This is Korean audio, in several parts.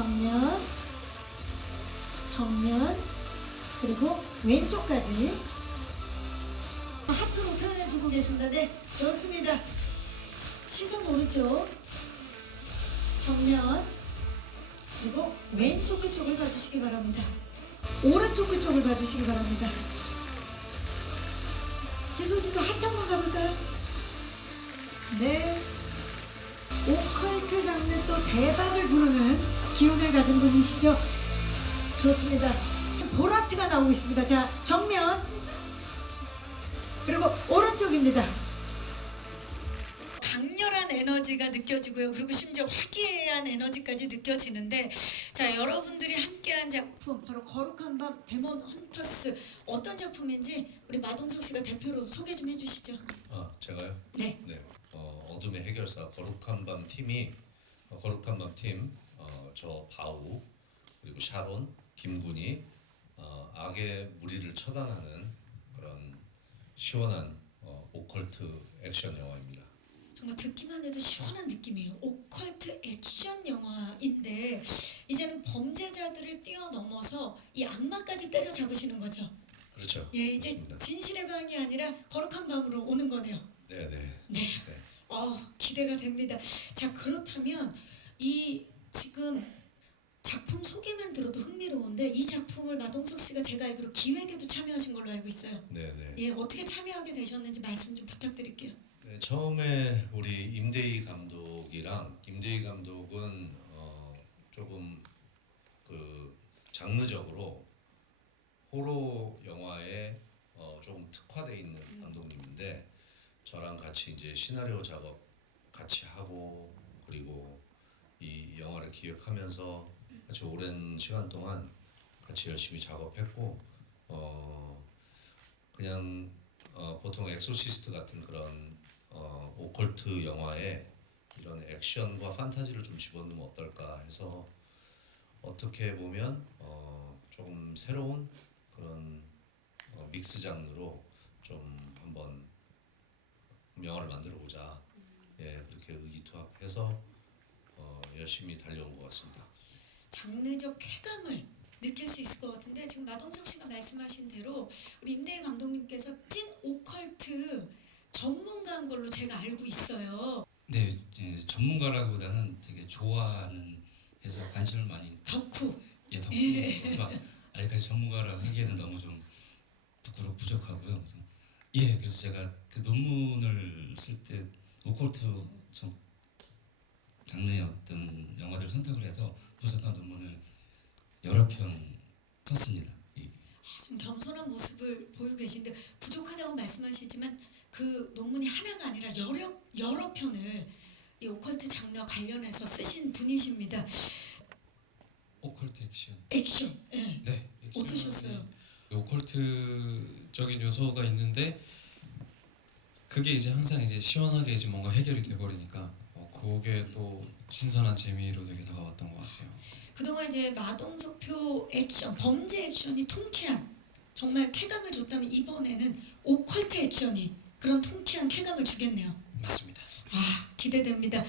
정면, 정면, 그리고 왼쪽까지 하트로 표현해주고 계십니다. 네, 좋습니다. 시선 오른쪽, 정면, 그리고 왼쪽 그쪽을 봐주시기 바랍니다. 오른쪽 그쪽을 봐주시기 바랍니다. 지소씨도 하트 한번 가볼까요? 네. 오컬트 장르 또 대박을 부르는 기운을 가진 분이시죠? 좋습니다. 보라트가 나오고 있습니다. 자, 정면, 그리고 오른쪽입니다. 강렬한 에너지가 느껴지고요. 그리고 심지어 화기애애한 에너지까지 느껴지는데, 자, 여러분들이 함께한 작품 바로 거룩한 밤 데몬 헌터스, 어떤 작품인지 우리 마동석 씨가 대표로 소개 좀 해주시죠. 제가요? 네. 네. 어둠의 해결사 거룩한 밤 팀이 거룩한 밤 팀, 저 바우 그리고 샤론, 김군이 악의 무리를 처단하는 그런 시원한 오컬트 액션 영화입니다. 정말 듣기만 해도 시원한 느낌이에요. 오컬트 액션 영화인데 이제는 범죄자들을 뛰어넘어서 이 악마까지 때려잡으시는 거죠. 그렇죠. 예, 이제 그렇습니다. 진실의 방이 아니라 거룩한 밤으로 오는 거네요. 네네. 네. 네. 기대가 됩니다. 자, 그렇다면 이 지금 작품 소개만 들어도 흥미로운데 이 작품을 마동석 씨가 제가 알기로 기획에도 참여하신 걸로 알고 있어요. 네네. 예, 어떻게 참여하게 되셨는지 말씀 좀 부탁드릴게요. 네, 처음에 우리 임대희 감독이랑 임대희 감독은 조금 그 장르적으로 호러 영화에 조금 특화돼 있는 감독님인데 저랑 같이 이제 시나리오 작업 같이 하고 그리고 이 영화를 기획하면서 같이 오랜 시간 동안 같이 열심히 작업했고 그냥 보통 엑소시스트 같은 그런 오컬트 영화에 이런 액션과 판타지를 좀 집어넣으면 어떨까 해서 어떻게 보면 조금 새로운 그런 믹스 장르로 좀 한번 영화를 만들어 보자. 예, 그렇게 의기투합해서 열심히 달려온 것 같습니다. 장르적 쾌감을 느낄 수 있을 것 같은데 지금 마동석 씨가 말씀하신 대로 우리 임대희 감독님께서 찐 오컬트 전문가인 걸로 제가 알고 있어요. 네, 전문가라기보다는 되게 좋아하는 해서 관심을 많이 덕후. 덕후 예. 막 아직까지 전문가라고 하기에는 너무 좀 부족하고요. 그래서 제가 그 논문을 쓸 때 오컬트 장르의 어떤 영화들을 선택을 해서 분석한 논문을 여러 편 썼습니다. 좀 겸손한 모습을 보이고 계신데 부족하다고 말씀하시지만 그 논문이 하나가 아니라 여러 편을 이 오컬트 장르와 관련해서 쓰신 분이십니다. 오컬트 액션. 액션. 예. 네. 액션 어떠셨어요? 영화는 오컬트적인 요소가 있는데 그게 이제 항상 이제 시원하게 이제 뭔가 해결이 돼 버리니까 그게 또 신선한 재미로 되게 다가왔던 것 같아요. 그동안 이제 마동석표 액션, 범죄 액션이 통쾌한 정말 쾌감을 줬다면 이번에는 오컬트 액션이 그런 통쾌한 쾌감을 주겠네요. 맞습니다. 기대됩니다.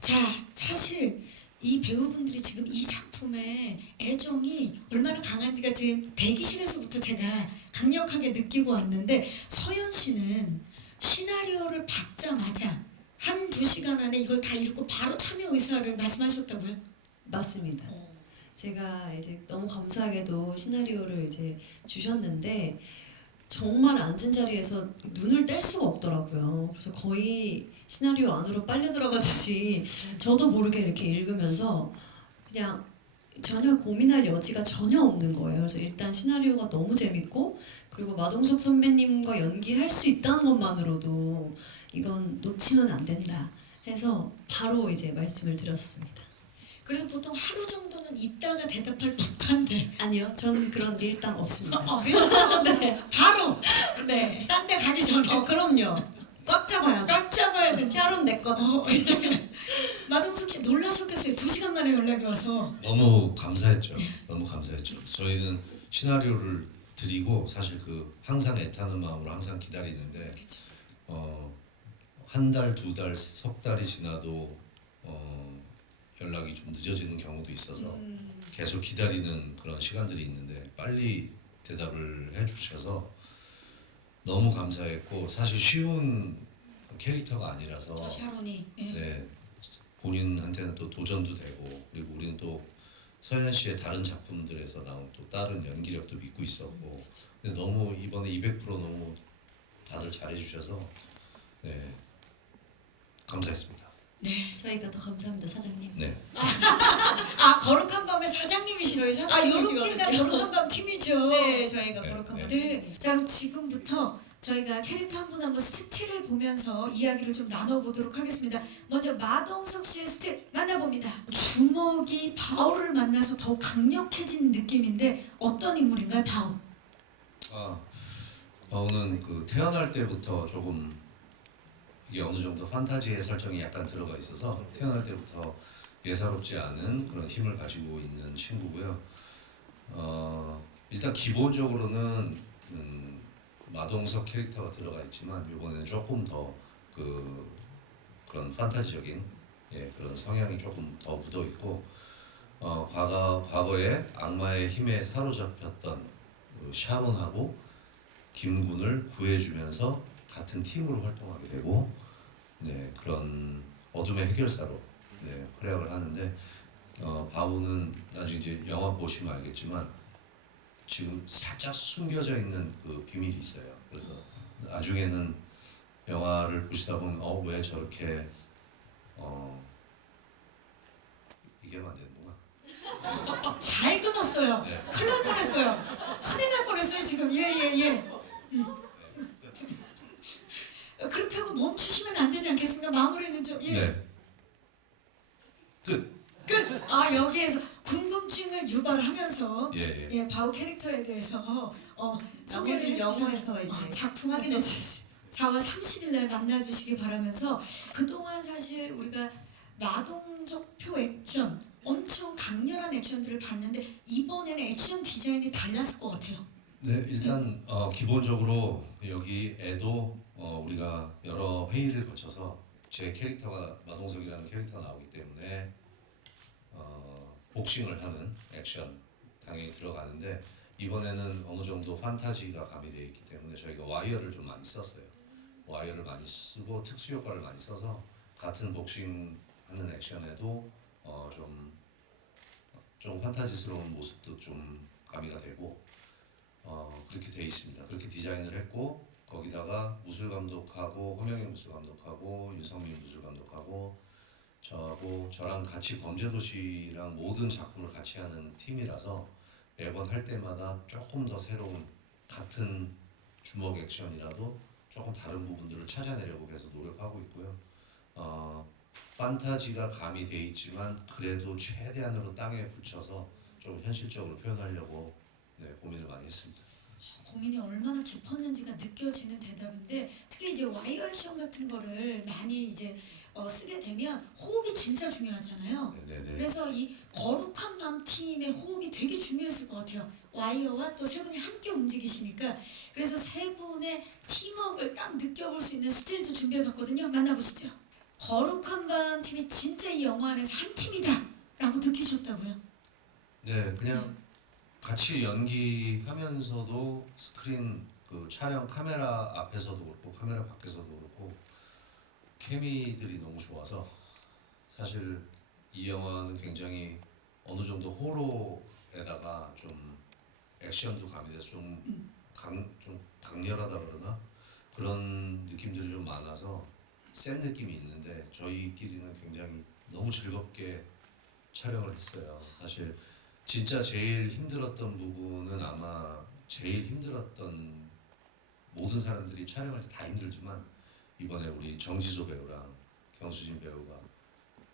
자, 사실 이 배우분들이 지금 이 작품에 애정이 얼마나 강한지가 지금 대기실에서부터 제가 강력하게 느끼고 왔는데 서연 씨는 시나리오를 받자마자 한두 시간 안에 이걸 다 읽고 바로 참여 의사를 말씀하셨다고요? 맞습니다. 제가 이제 너무 감사하게도 시나리오를 이제 주셨는데 정말 앉은 자리에서 눈을 뗄 수가 없더라고요. 그래서 거의 시나리오 안으로 빨려 들어가듯이 저도 모르게 이렇게 읽으면서 그냥 전혀 고민할 여지가 전혀 없는 거예요. 그래서 일단 시나리오가 너무 재밌고 그리고 마동석 선배님과 연기할 수 있다는 것만으로도 이건 놓치면 안 된다 해서 바로 이제 말씀을 드렸습니다. 그래서 보통 하루 정도는 있다가 대답할 법도 한데 아니요, 전 그런 밀당 없습니다. 네. 바로 네. 딴 데 가기 전에 그럼요. 꽉 잡아야죠. 쫙 잡아야 돼. 샤론 내 것. 마동석 씨 놀라셨겠어요. 2시간 만에 연락이 와서. 너무 감사했죠. 너무 감사했죠. 저희는 시나리오를 드리고 사실 그 항상 애타는 마음으로 항상 기다리는데 한 달, 두 달, 석 달이 지나도 연락이 좀 늦어지는 경우도 있어서 계속 기다리는 그런 시간들이 있는데 빨리 대답을 해주셔서 너무 감사했고 사실 쉬운 캐릭터가 아니라서 저 샤론이 예. 네, 본인한테는 또 도전도 되고 그리고 우리는 또 서현 씨의 다른 작품들에서 나온 또 다른 연기력도 믿고 있었고 근데 너무 이번에 200% 너무 다들 잘해주셔서 네, 감사했습니다. 네. 저희가 더 감사합니다, 사장님. 네. 아 거룩한 밤의 사장님이시죠? 저희 아 요렇게가 사장님이시거든요. 거룩한 밤 팀이죠. 네, 저희가 네, 거룩한 네. 분. 네. 자 그럼 지금부터 저희가 캐릭터 한 분 한 분 스틸을 보면서 이야기를 좀 나눠보도록 하겠습니다. 먼저 마동석 씨의 스틸 만나봅니다. 주먹이 바울을 만나서 더 강력해진 느낌인데 어떤 인물인가요, 바울? 바우는 그 태어날 때부터 조금 이게 어느 정도 판타지의 설정이 약간 들어가 있어서 태어날 때부터 예사롭지 않은 그런 힘을 가지고 있는 친구고요. 일단 기본적으로는 마동석 캐릭터가 들어가 있지만 이번에는 조금 더 그런 판타지적인 그런 성향이 조금 더 묻어 있고 과거에 악마의 힘에 사로잡혔던 샤론하고 김군을 구해주면서 같은 팀으로 활동하게 되고 그런 어둠의 해결사로 활약을 하는데 바우는 나중에 이제 영화 보시면 알겠지만 지금 살짝 숨겨져 있는 그 비밀이 있어요. 그래서 나중에는 영화를 보시다 보면 왜 저렇게 이게 안 되는구나. 잘 끊었어요. 네. 큰일 날 뻔했어요. 큰일 날 뻔했어요 지금. 예. 그렇다고 멈추시면 안 되지 않겠습니까? 마무리는 좀 예. 네. 끝. 끝. 아 여기에서 궁금증을 유발하면서 예. 예 바우 캐릭터에 대해서 소개를 나머지는 해주셔- 영어에서 이제 작품에서 확인해 주세요. 4월 30일 날 만나주시기 바라면서 그동안 사실 우리가 마동석표 액션 엄청 강렬한 액션들을 봤는데 이번에는 액션 디자인이 달랐을 것 같아요. 네, 일단 기본적으로 여기 에도 우리가 여러 회의를 거쳐서 제 캐릭터가 마동석이라는 캐릭터가 나오기 때문에 복싱을 하는 액션 당연히 들어가는데 이번에는 어느 정도 판타지가 가미되어 있기 때문에 저희가 와이어를 좀 많이 썼어요. 와이어를 많이 쓰고 특수 효과를 많이 써서 같은 복싱 하는 액션에도 좀 판타지스러운 모습도 좀 가미가 되고 그렇게 돼 있습니다. 그렇게 디자인을 했고 거기다가 무술 감독하고 허명희 무술 감독하고 유성민 무술 감독하고 저랑 같이 범죄도시랑 모든 작품을 같이 하는 팀이라서 매번 할 때마다 조금 더 새로운 같은 주먹 액션이라도 조금 다른 부분들을 찾아내려고 계속 노력하고 있고요. 판타지가 가미돼 있지만 그래도 최대한으로 땅에 붙여서 좀 현실적으로 표현하려고 고민을 많이 했습니다. 고민이 얼마나 깊었는지가 느껴지는 대답인데 특히 이제 와이어 액션 같은 거를 많이 이제 쓰게 되면 호흡이 진짜 중요하잖아요. 네네네. 그래서 이 거룩한 밤 팀의 호흡이 되게 중요했을 것 같아요. 와이어와 또 세 분이 함께 움직이시니까 그래서 세 분의 팀워크를 딱 느껴볼 수 있는 스틸도 준비해봤거든요. 만나보시죠. 거룩한 밤 팀이 진짜 이 영화 안에서 한 팀이다라고 느끼셨다고요? 네, 그냥 같이 연기하면서도 스크린 그 촬영 카메라 앞에서도 그렇고 카메라 밖에서도 그렇고 케미들이 너무 좋아서 사실 이 영화는 굉장히 어느 정도 호러에다가 좀 액션도 가미돼서 좀 강렬하다 그러나 그런 느낌들이 좀 많아서 센 느낌이 있는데 저희끼리는 굉장히 너무 즐겁게 촬영을 했어요. 사실 진짜 제일 힘들었던 부분은 아마 제일 힘들었던 모든 사람들이 촬영할 때 다 힘들지만 이번에 우리 정지조 배우랑 경수진 배우가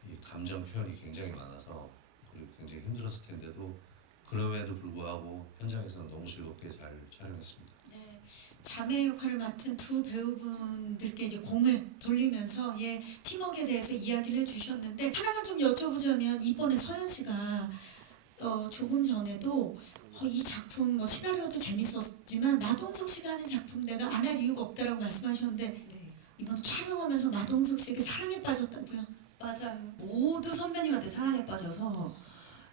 이 감정 표현이 굉장히 많아서 그리고 굉장히 힘들었을 텐데도 그럼에도 불구하고 현장에서는 너무 즐겁게 잘 촬영했습니다. 네, 자매 역할을 맡은 두 배우분들께 이제 공을 돌리면서 팀워크에 대해서 이야기를 해주셨는데 하나만 좀 여쭤보자면 이번에 서현 씨가 조금 전에도 이 작품 시나리오도 재밌었지만 마동석 씨가 하는 작품 내가 안 할 이유가 없다라고 말씀하셨는데 네. 이번 촬영하면서 마동석 씨에게 사랑에 빠졌다고요? 맞아요. 모두 선배님한테 사랑에 빠져서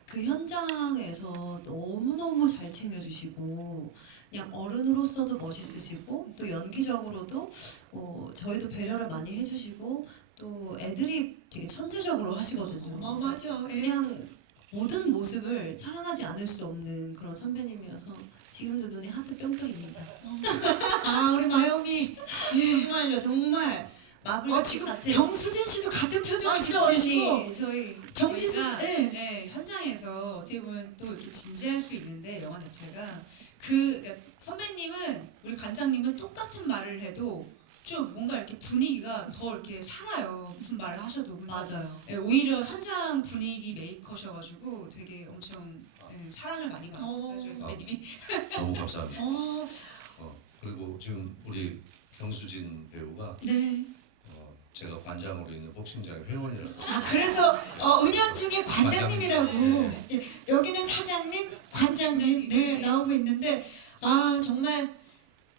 그 현장에서 너무너무 잘 챙겨주시고 그냥 어른으로서도 멋있으시고 또 연기적으로도 저희도 배려를 많이 해주시고 또 애들이 되게 천재적으로 하시거든요. 맞아. 예. 그냥 모든 모습을 사랑하지 않을 수 없는 그런 선배님이어서 지금도 눈에 하트 뿅뿅입니다. 아 우리 마영이 정말요, 정말 마블 지금 자체. 경수진 씨도 같은 표정을 지금 맞죠, 계시고 언니. 저희 정지수 씨, 저희가 예. 네, 현장에서 어떻게 보면 또 이렇게 진지할 수 있는데 영화 자체가 그러니까 선배님은 우리 관장님은 똑같은 말을 해도 좀 뭔가 이렇게 분위기가 더 이렇게 살아요. 무슨 말을 하셔도 근데 맞아요. 예, 오히려 현장 분위기 메이커셔가지고 되게 엄청 사랑을 많이 받았어요. 저희 선배님이. 너무 감사합니다. 어, 그리고 지금 우리 경수진 배우가 네. 제가 관장으로 있는 복싱장의 회원이라서 아 그래서 은연중에 관장님이라고 예, 여기는 사장님, 관장님 네 나오고 있는데 아 정말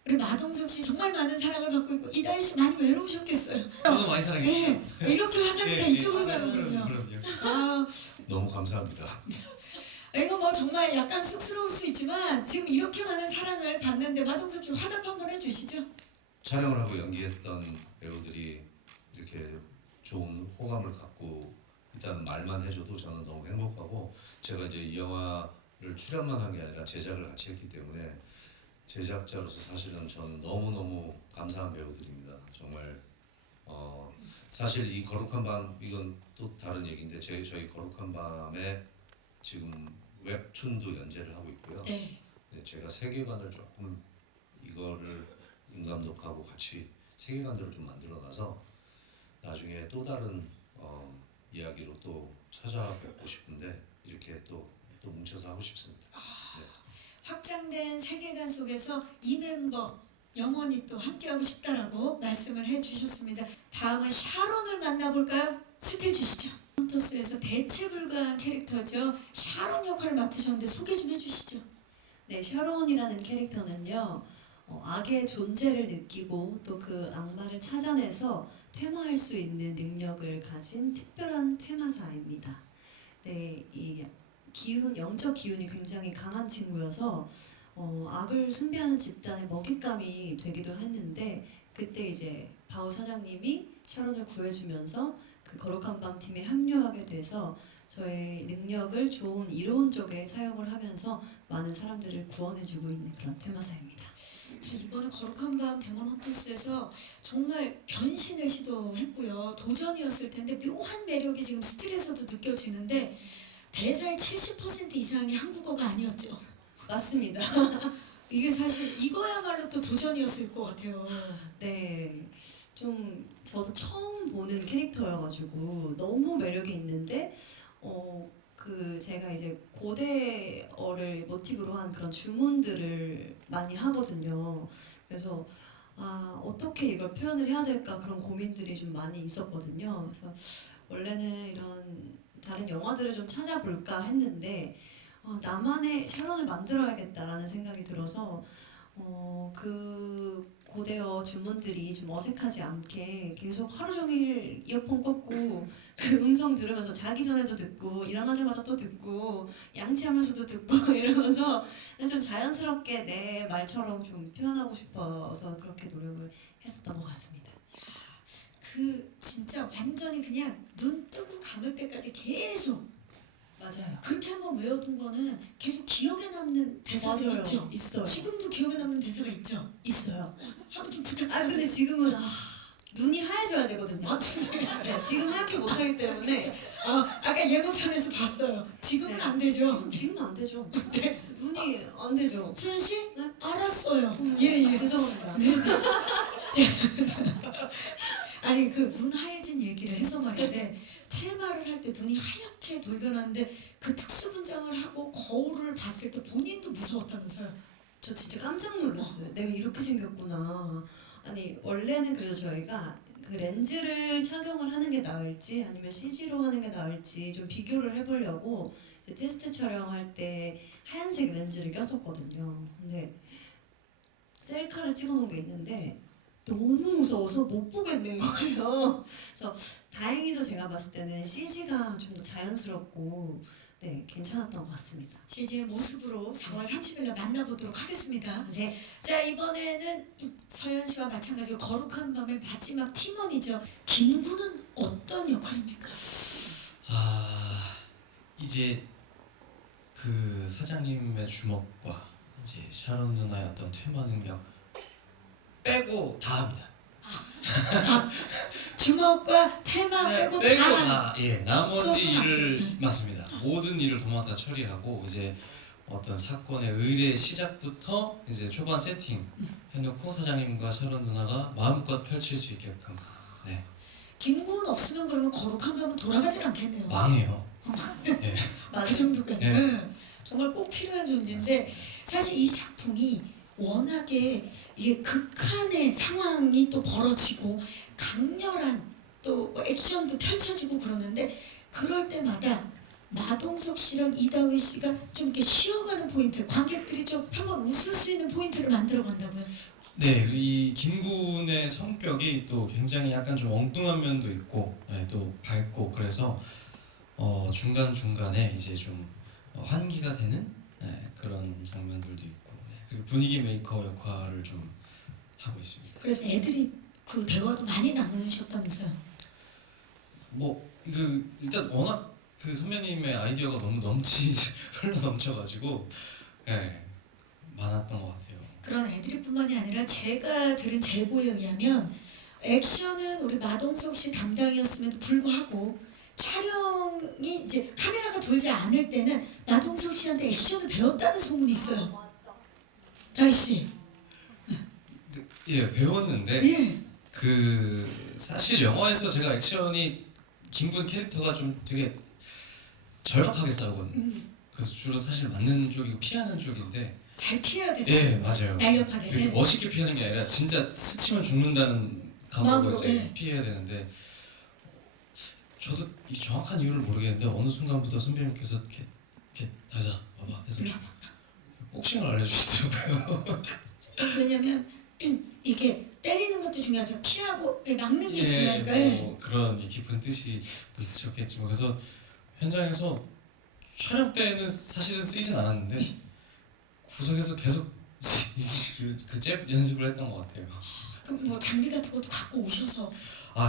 우리 마동석 씨 정말 많은 사랑을 받고 있고 이다희 씨 많이 외로우셨겠어요. 저도 많이 사랑해요. 예, 이렇게 화살이 다 이쪽으로 가는군요. 그럼요. 아 너무 감사합니다. 이거 뭐 정말 약간 쑥스러울 수 있지만 지금 이렇게 많은 사랑을 받는데 마동석 씨 화답 한번 해주시죠. 촬영을 하고 연기했던 배우들이 이렇게 좋은 호감을 갖고 있다는 말만 해줘도 저는 너무 행복하고 제가 이제 이 영화를 출연만 한 게 아니라 제작을 같이 했기 때문에 제작자로서 사실은 저는 너무너무 감사한 배우들입니다. 정말 사실 이 거룩한 밤 이건 또 다른 얘기인데 저희 거룩한 밤에 지금 웹툰도 연재를 하고 있고요. 네. 네, 제가 세계관을 조금 이거를 윤 감독하고 같이 세계관들을 좀 만들어놔서 나중에 또 다른 이야기로 또 찾아뵙고 싶은데 이렇게 또 뭉쳐서 하고 싶습니다. 확장된 세계관 속에서 이 멤버 영원히 또 함께하고 싶다라고 말씀을 해주셨습니다. 다음은 샤론을 만나볼까요? 스틸 주시죠. 헌터스에서 대체 불가한 캐릭터죠. 샤론 역할을 맡으셨는데 소개 좀 해주시죠. 네, 샤론이라는 캐릭터는요. 악의 존재를 느끼고 또 그 악마를 찾아내서 퇴마할 수 있는 능력을 가진 특별한 퇴마사입니다. 네, 이 영적 기운이 굉장히 강한 친구여서 악을 숭배하는 집단의 먹잇감이 되기도 했는데 그때 이제 바오 사장님이 샤론을 구해주면서 그 거룩한 밤 팀에 합류하게 돼서 저의 능력을 좋은 이로운 쪽에 사용을 하면서 많은 사람들을 구원해주고 있는 그런 테마사입니다. 자 이번에 거룩한 밤 데몬 헌터스에서 정말 변신을 시도했고요. 도전이었을 텐데 묘한 매력이 지금 스틸에서도 느껴지는데 대사의 70% 이상이 한국어가 아니었죠. 맞습니다. 이게 사실 이거야말로 또 도전이었을 것 같아요. 네, 좀 저도 처음 보는 캐릭터여가지고 너무 매력이 있는데 제가 이제 고대어를 모티브로 한 그런 주문들을 많이 하거든요. 그래서 어떻게 이걸 표현을 해야 될까 그런 고민들이 좀 많이 있었거든요. 그래서 원래는 이런 다른 영화들을 좀 찾아볼까 했는데 나만의 샤론을 만들어야겠다라는 생각이 들어서 그 고대어 주문들이 좀 어색하지 않게 계속 하루 종일 이어폰 꽂고 그 음성 들으면서 자기 전에도 듣고 일어나자마자 또 듣고 양치하면서도 듣고 이러면서 좀 자연스럽게 내 말처럼 좀 표현하고 싶어서 그렇게 노력을 했었던 것 같습니다. 그 진짜 완전히 그냥 눈 뜨고 감을 때까지 계속 맞아요. 그렇게 한번 외워둔 거는 계속 기억에 남는 대사가 맞아요. 있죠. 있어요. 지금도 기억에 남는 대사가 있죠. 있어요. 한번 좀 부탁드려요. 근데 지금은 눈이 하얘져야 되거든요. 진짜. 네, 지금 하얗게 못하기 때문에 아까 예고편에서 봤어요. 지금은 네. 안 되죠. 지금은 안 되죠. 네. 눈이 안 되죠. 소연 씨? 네? 알았어요. 예. 예예. 죄송합니다. 네. 아니 그 눈 하얘진 얘기를 해서 말인데 테마를 할 때 눈이 하얗게 돌변하는데 그 특수 분장을 하고 거울을 봤을 때 본인도 무서웠다면서요? 저 진짜 깜짝 놀랐어요. 내가 이렇게 생겼구나. 아니 원래는 그래서 저희가 그 렌즈를 착용을 하는 게 나을지 아니면 CG로 하는 게 나을지 좀 비교를 해보려고 이제 테스트 촬영할 때 하얀색 렌즈를 꼈었거든요. 근데 셀카를 찍어놓은 게 있는데 너무 무서워서 못 보겠는 거예요. 그래서 다행히도 제가 봤을 때는 CG가 좀 더 자연스럽고 네 괜찮았던 것 같습니다. CG의 모습으로 4월 30일 날 만나보도록 하겠습니다. 네. 자, 이번에는 서현 씨와 마찬가지로 거룩한 밤의 마지막 팀원이죠. 김구는 어떤 역할입니까? 이제 그 사장님의 주먹과 이제 샤론 누나의 어떤 퇴마 능력 빼고 다 합니다. 주먹과 테마 네, 빼고 빼고 다 다 예, 나머지 소소하게. 일을 맞습니다. 모든 일을 도맡아 처리하고 이제 어떤 사건의 의뢰 시작부터 이제 초반 세팅 해놓고 사장님과 샤론 누나가 마음껏 펼칠 수 있게끔 네, 김구는 없으면 그러면 거룩한 밤은 돌아가질 않겠네요. 망해요. 그 정도까지. 네. 네. 정말 꼭 필요한 존재인데 사실 이 작품이 워낙에 이게 극한의 상황이 또 벌어지고 강렬한 또 액션도 펼쳐지고 그러는데 그럴 때마다 마동석 씨랑 이다희 씨가 좀 이렇게 쉬어가는 포인트, 관객들이 좀 한번 웃을 수 있는 포인트를 만들어 간다고요. 네, 이 김군의 성격이 또 굉장히 약간 좀 엉뚱한 면도 있고 네, 또 밝고 그래서 중간 중간에 이제 좀 환기가 되는 네, 그런 장면들도 있고 네, 그리고 분위기 메이커 역할을 좀 하고 있습니다. 그래서 애들이 그 대화도 많이 나누셨다면서요. 뭐 그 일단 워낙 그 선배님의 아이디어가 너무 흘러 넘쳐가지고 네, 많았던 것 같아요. 그런 애드립뿐만이 아니라 제가 들은 제보에 의하면 액션은 우리 마동석 씨 담당이었음에도 불구하고 촬영이 이제 카메라가 돌지 않을 때는 마동석 씨한테 액션을 배웠다는 소문이 있어요. 다희 씨. 예, 배웠는데 예. 그 사실 영화에서 제가 액션이 김군 캐릭터가 좀 되게 절박하게 싸우거든요. 그래서 주로 사실 맞는 쪽이고 피하는 쪽인데 잘 피해야 되잖아요. 예 맞아요. 날렵하게. 되게 예. 멋있게 피하는 게 아니라 진짜 스치면 죽는다는 감으로 마음으로, 이제 예. 피해야 되는데 저도 이 정확한 이유를 모르겠는데 어느 순간부터 선배님께서 이렇게 다자 봐봐 해서 복싱을 알려주시더라고요. 왜냐면 이게 때리는 것도 중요하지만 피하고 막는 게 중요하니까. 예. 뭐 그런 이 깊은 뜻이 뭐 있으셨겠지만 그래서 현장에서 촬영 때는 사실은 쓰이진 않았는데 구석에서 계속 그잽 연습을 했던 것 같아요. 그럼 뭐 장비 같은 것도 갖고 오셔서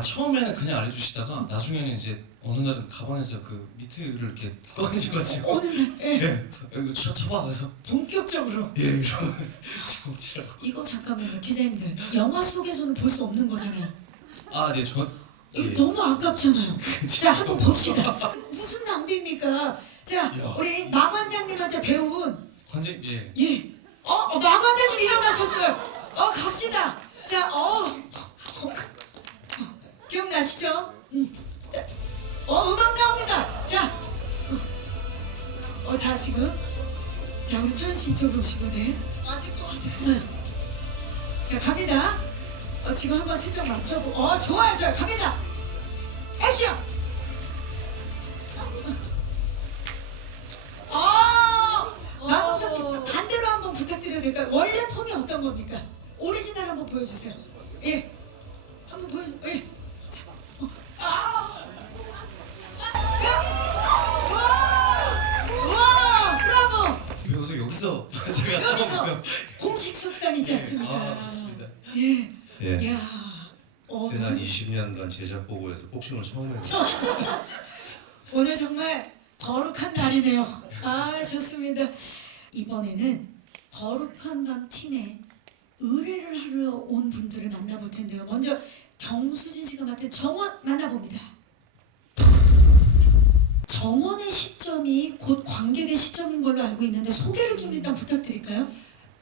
처음에는 그냥 알려주시다가 나중에는 이제 어느 날은 가방에서 그 미트를 이렇게 꺼내셔가지고 어느 날 예, 그래서 이거 쳐봐 그래서 본격적으로 예 이러고 치라고. 이거 잠깐만요 기자님들 영화 속에서는 볼 수 없는 거잖아요. 네, 저 이거 예. 너무 아깝잖아요. 자 한번 봅시다. 무슨 낭비입니까? 자 야. 우리 마 관장님한테 배운 관제 예. 예. 마 관장님 일어나셨어요. 갑시다. 자 기억나시죠? 자 음악 나옵니다. 자 자 지금 자 우리 서현 씨 이쪽으로 오시고 네. 맞을 것 같아요. 자 갑니다. 지금 한번 슬쩍 맞춰보. 좋아요. 갑니다. 액션. 마동석 씨 반대로 한번 부탁드려도 될까요? 원래 폼이 어떤 겁니까? 오리지널 한번 보여주세요. 예, 한번 보여줘. 예. 자, 와, 브라보. 배워서 여기서 제가 여기서 싸우고요. 공식 석상이지 않습니까? 맞습니다. 예. 예. 야. 그때 한 20년간 제작 보고에서 복싱을 처음 해요. 오늘 정말 거룩한 날이네요. 좋습니다. 이번에는 거룩한 밤 팀에 의뢰를 하러 온 분들을 만나볼 텐데요. 먼저 경수진 씨가 맡은 정원 만나봅니다. 정원의 시점이 곧 관객의 시점인 걸로 알고 있는데 소개를 좀 일단 부탁드릴까요?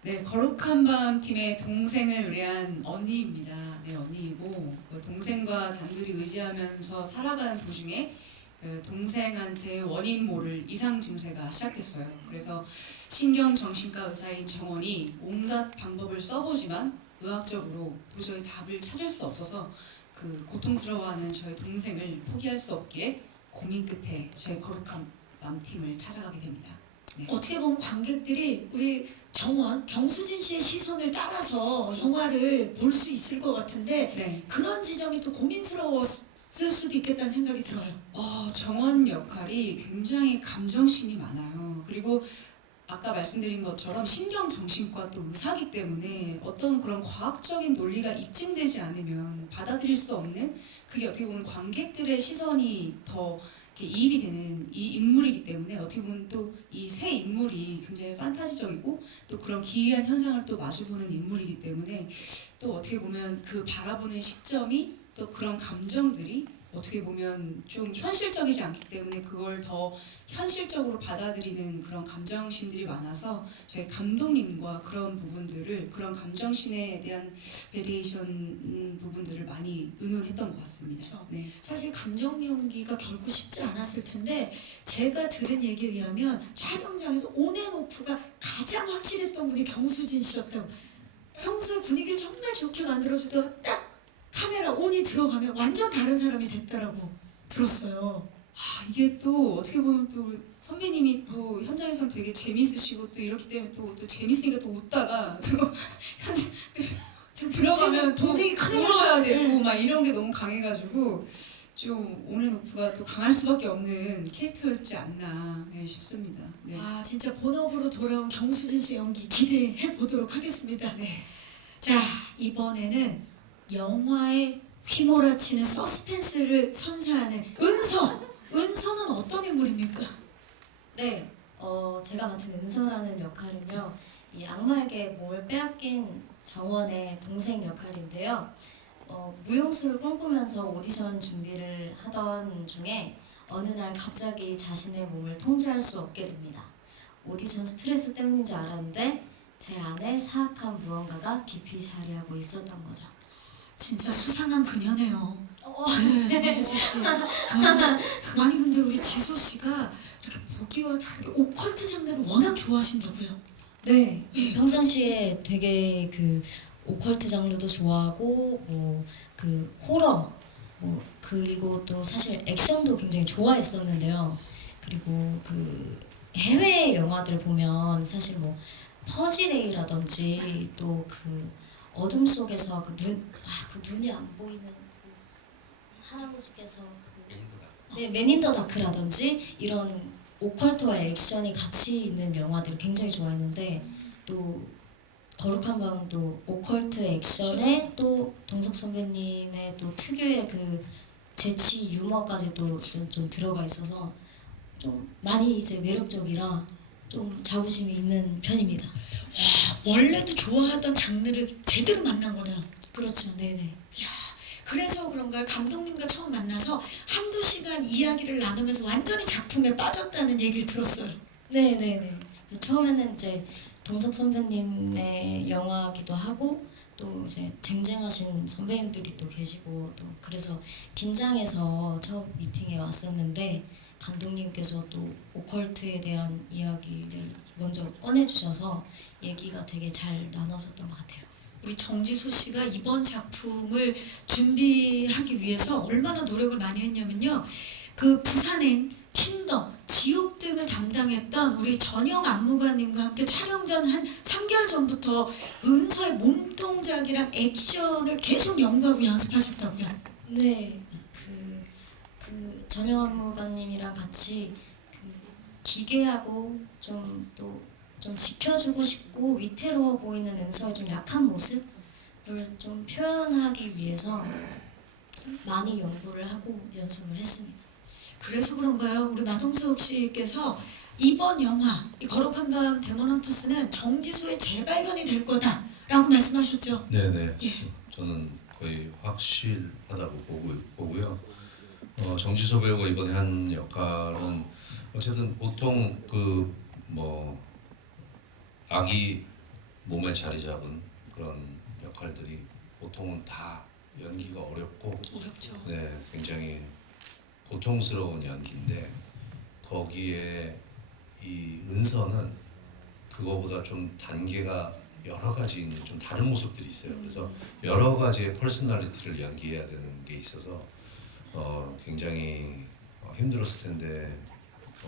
네, 거룩한 밤 팀의 동생을 의뢰한 언니입니다. 네, 언니이고 그 동생과 단둘이 의지하면서 살아가는 도중에 그 동생한테 원인 모를 이상 증세가 시작됐어요. 그래서 신경정신과 의사인 정원이 온갖 방법을 써보지만 의학적으로 도저히 답을 찾을 수 없어서 그 고통스러워하는 저희 동생을 포기할 수 없기에 고민 끝에 저희 거룩한 밤 팀을 찾아가게 됩니다. 네. 어떻게 보면 관객들이 우리 정원, 경수진 씨의 시선을 따라서 영화를 볼 수 있을 것 같은데 네. 그런 지점이 또 고민스러웠을 수도 있겠다는 생각이 들어요. 정원 역할이 굉장히 감정씬이 많아요. 그리고 아까 말씀드린 것처럼 신경정신과 또 의사기 때문에 어떤 그런 과학적인 논리가 입증되지 않으면 받아들일 수 없는, 그게 어떻게 보면 관객들의 시선이 더 이렇게 이입이 되는 이 인물이기 때문에 어떻게 보면 또 이 세 인물이 굉장히 판타지적이고 또 그런 기이한 현상을 또 마주보는 인물이기 때문에 또 어떻게 보면 그 바라보는 시점이 또 그런 감정들이 어떻게 보면 좀 현실적이지 않기 때문에 그걸 더 현실적으로 받아들이는 그런 감정신들이 많아서 저희 감독님과 그런 부분들을, 그런 감정신에 대한 베리에이션 부분들을 많이 의논했던 것 같습니다. 그렇죠. 네. 사실 감정 연기가 결코 쉽지 않았을 텐데 제가 들은 얘기에 의하면 촬영장에서 온앤오프가 가장 확실했던 분이 경수진 씨였다고. 평소에 분위기를 정말 좋게 만들어주다가 딱 카메라 온이 들어가면 완전 다른 사람이 됐다라고 들었어요. 이게 또 어떻게 보면 또 선배님이 또 현장에서는 되게 재밌으시고 또 이렇기 때문에 또 재밌으니까 또 웃다가 또 현장 좀 들어가면 또 동생이 큰일 울어야 났는데. 되고 막 이런 게 너무 강해가지고 좀 온앤오프가 또 강할 수밖에 없는 캐릭터였지 않나 싶습니다. 네. 진짜 본업으로 돌아온 경수진 씨 연기 기대해 보도록 하겠습니다. 네. 자, 이번에는 영화에 휘몰아치는 서스펜스를 선사하는 은서. 은서는 어떤 인물입니까? 네, 제가 맡은 은서라는 역할은요, 이 악마에게 몸을 빼앗긴 정원의 동생 역할인데요. 무용수를 꿈꾸면서 오디션 준비를 하던 중에 어느 날 갑자기 자신의 몸을 통제할 수 없게 됩니다. 오디션 스트레스 때문인 줄 알았는데 제 안에 사악한 무언가가 깊이 자리하고 있었던 거죠. 진짜 수상한 그녀네요. 네. 지소 씨. 아니 근데 우리 지소 씨가 이렇게 보기와 다르게 오컬트 장르를 워낙 좋아하신다고요? 네, 평상시에 되게 그 오컬트 장르도 좋아하고 뭐 그 호러 그리고 또 사실 액션도 굉장히 좋아했었는데요. 그리고 그 해외 영화들 보면 사실 뭐 퍼지데이라든지 또 그 어둠 속에서 그 눈이 안 보이는 그 할아버지께서 맨 인 더 다크라든지 이런 오컬트와 액션이 같이 있는 영화들을 굉장히 좋아했는데 또 거룩한 밤은 또 오컬트 액션에 또 동석 선배님의 또 특유의 그 재치 유머까지도 좀 들어가 있어서 좀 많이 이제 매력적이라 좀 자부심이 있는 편입니다. 원래도 좋아하던 장르를 제대로 만난 거네요. 그렇죠, 네네. 그래서 그런가요? 감독님과 처음 만나서 한두 시간 이야기를 나누면서 완전히 작품에 빠졌다는 얘기를 들었어요. 네네네. 처음에는 이제 동석 선배님의 영화기도 하고 또 이제 쟁쟁하신 선배님들이 또 계시고 또 그래서 긴장해서 처음 미팅에 왔었는데 감독님께서 또 오컬트에 대한 이야기를 먼저 꺼내주셔서 얘기가 되게 잘 나눠졌던 것 같아요. 우리 정지소 씨가 이번 작품을 준비하기 위해서 얼마나 노력을 많이 했냐면요. 그 부산행, 킹덤, 지옥 등을 담당했던 우리 전영 안무가님과 함께 촬영 전 한 3개월 전부터 은서의 몸동작이랑 액션을 계속 연구하고 연습하셨다고요. 네, 그 전영 안무가님이랑 같이 그 기괴하고 좀 지켜주고 싶고 위태로워 보이는 은서의 좀 약한 모습을 좀 표현하기 위해서 많이 연구를 하고 연습을 했습니다. 그래서 그런가요? 우리 마동석 씨께서 이번 영화 이 거룩한 밤 데몬 헌터스는 정지소의 재발견이 될 거다라고 말씀하셨죠. 네네. 예. 저는 거의 확실하다고 보고요. 정지소 배우가 이번에 한 역할은 어쨌든 보통 그 뭐 아기 몸에 자리 잡은 그런 역할들이 보통은 다 연기가 어렵고 어렵죠. 네, 굉장히 고통스러운 연기인데 거기에 이 은서는 그거보다 좀 단계가 여러 가지 있는 좀 다른 모습들이 있어요. 그래서 여러 가지의 퍼스널리티를 연기해야 되는 게 있어서 굉장히 힘들었을 텐데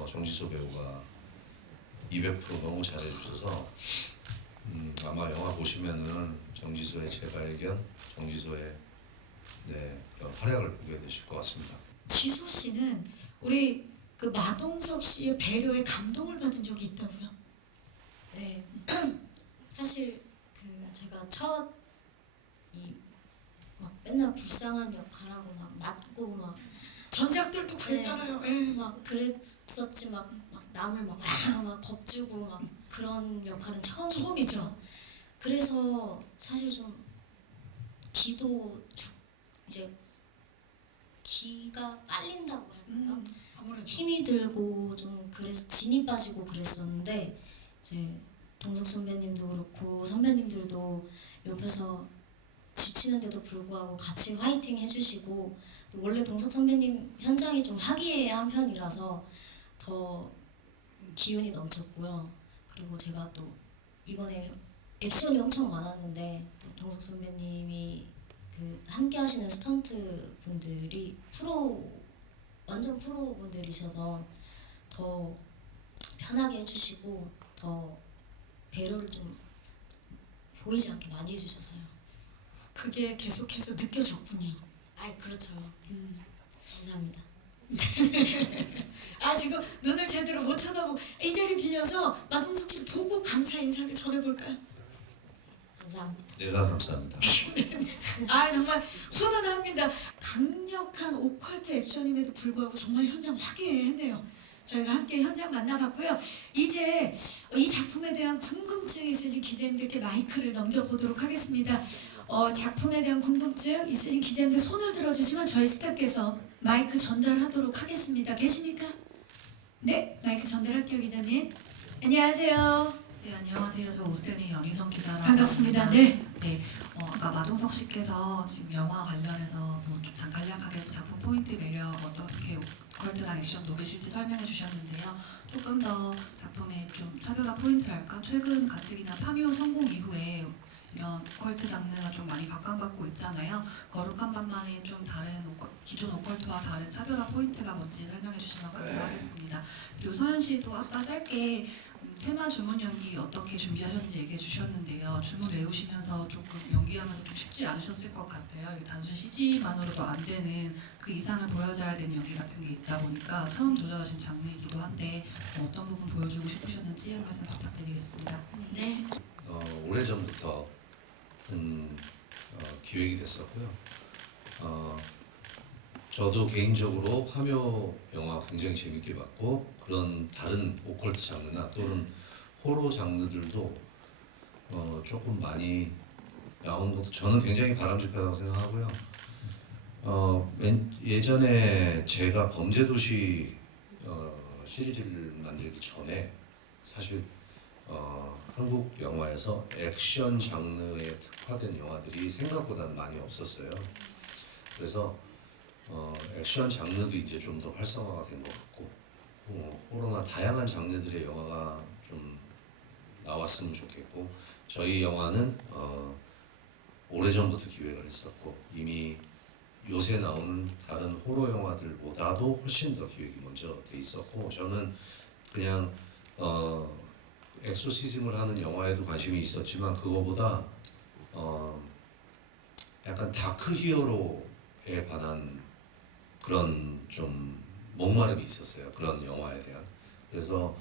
정지소 배우가 200% 너무 잘해주셔서 아마 영화 보시면은 정지소의 재발견, 정지소의 그런 활약을 보게 되실 것 같습니다. 지소 씨는 우리 그 마동석 씨의 배려에 감동을 받은 적이 있다고요? 네. 사실 그 제가 첫 이 막 맨날 불쌍한 역할하고 막 맞고 전작들도 그랬잖아요. 예. 막 그랬었지 막 남을 막 겁주고 막 그런 역할은 처음이죠. 처음이죠. 그래서 사실 좀 이제 기가 빨린다고 할까요? 아무래도 힘이 들고 좀 그래서 진이 빠지고 그랬었는데 이제 동석 선배님도 그렇고 선배님들도 옆에서 지치는데도 불구하고 같이 화이팅 해주시고 또 원래 동석 선배님 현장이 좀 화기애애한 편이라서 더 기운이 넘쳤고요. 그리고 제가 또 이번에 액션이 엄청 많았는데 또 동석 선배님이 그 함께 하시는 스턴트 분들이 완전 프로 분들이셔서 더 편하게 해주시고 더 배려를 좀 보이지 않게 많이 해주셨어요. 그게 계속해서 느껴졌군요. 아이 그렇죠. 감사합니다. 아 지금 눈을 제대로 못 쳐다보고 이 자리 빌려서 마동석 씨 보고 감사 인사를 전해볼까요? 감사합니다. 내가 감사합니다. 아 정말 훈훈합니다. 강력한 오컬트 액션임에도 불구하고 정말 현장 화기애애했네요. 저희가 함께 현장 만나봤고요. 이제 이 작품에 대한 궁금증 있으신 기자님들께 마이크를 넘겨보도록 하겠습니다. 작품에 대한 궁금증 있으신 기자님들 손을 들어주시면 저희 스태프께서 마이크 전달하도록 하겠습니다. 계십니까? 네, 마이크 전달할게요, 기자님. 안녕하세요. 네, 안녕하세요. 저 오스테니 연희성 기자라고 반갑습니다. 합니다. 네. 아까 마동석 씨께서 지금 영화 관련해서 뭐좀 간략하게 작품 포인트 매력 어떻게 오컬트랑 액션 녹이실지 설명해 주셨는데요. 조금 더 작품의 좀 차별화 포인트랄까? 최근 가뜩이나 파묘 성공 이후에 이런 오컬트 장르가 좀 많이 각광받고 있잖아요. 거룩한 밤만의 좀 다른 기존 오컬트와 다른 차별화 포인트가 뭔지 설명해 주시면 감사하겠습니다. 그리고 서현 씨도 아까 짧게 테마 주문 연기 어떻게 준비하셨는지 얘기해 주셨는데요. 주문 외우시면서 조금 연기하면서 좀 쉽지 않으셨을 것 같아요. 단순 CG만으로도 안 되는 그 이상을 보여줘야 되는 연기 같은 게 있다 보니까 처음 도전하신 장르이기도 한데 어떤 부분 보여주고 싶으셨는지 한 말씀 부탁드리겠습니다. 네. 오래전부터 기획이 됐었고요. 저도 개인적으로 파묘 영화 굉장히 재밌게 봤고 그런 다른 오컬트 장르나 또는 호러 장르들도 조금 많이 나온 것도 저는 굉장히 바람직하다고 생각하고요. 예전에 제가 범죄도시 시리즈를 만들기 전에 사실 한국 영화에서 액션 장르에 특화된 영화들이 생각보다는 많이 없었어요. 그래서 액션 장르도 이제 좀 더 활성화가 된 것 같고 호러나 다양한 장르들의 영화가 좀 나왔으면 좋겠고 저희 영화는 오래전부터 기획을 했었고 이미 요새 나오는 다른 호러 영화들보다도 훨씬 더 기획이 먼저 돼 있었고 저는 그냥 엑소시즘을 하는 영화에도 관심이 있었지만 그거보다 약간 다크 히어로에 관한 그런 좀 목마름이 있었어요. 그런 영화에 대한. 그래서